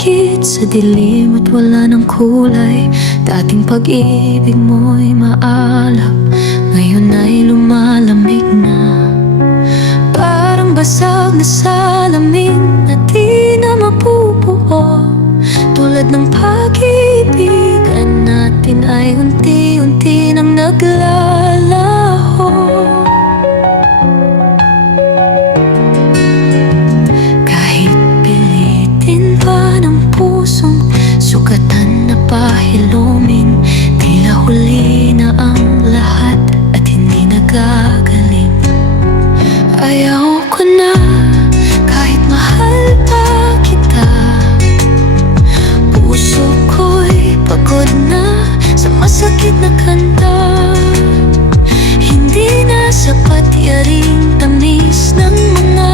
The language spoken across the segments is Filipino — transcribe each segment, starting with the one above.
Nakadikit sa dilim at wala ng kulay. Dating pag-ibig mo'y maalap, ngayon ay lumalamig na. Parang basag na salamin na di na mapupuo. Tulad ng pag-ibigan natin ay unti-unti nang naglalaho. Kahit pilitin pa ng pusong sugatan na pahilumin, tila huli na ang lahat at hindi nagagaling. Ayaw ko na kahit mahal pa kita. Puso ko'y pagod na sa masakit na kanta. Hindi na sapat yaring tamis ng mga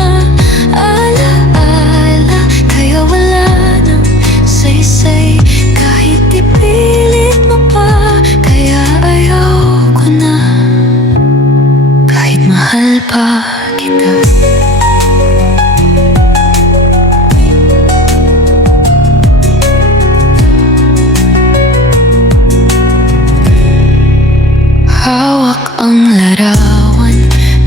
alaala, kaya wala nang saysay kahit ipilit mo pa. Kaya ayaw ko na kahit mahal pa kita. Hawak ang larawan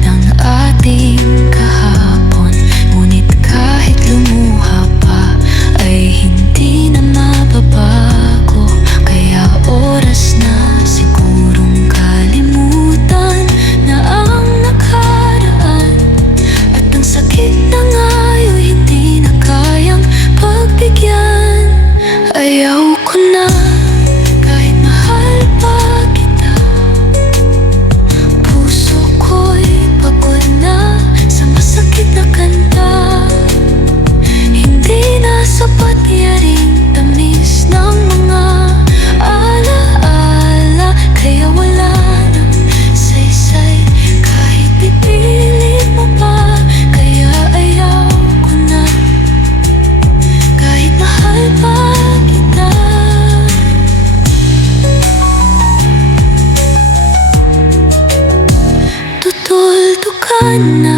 ng ating kahapon, ngunit kahit lumuha pa ay hindi na mababago. Kaya oras na sigurong kalimutan na ang nakaraan, at ang sakit na ngayon hindi na kayang pagbigyan. Ayaw ko na kahit mahal pa kita. Puso ko'y pagod na sa masakit na kanta. Hindi na sapat yaring tamis ng mga alaala, kaya wala nang saysay kahit ipilit mo pa. Kaya ayaw ko na kahit mahal pa kita. Tutuldukan na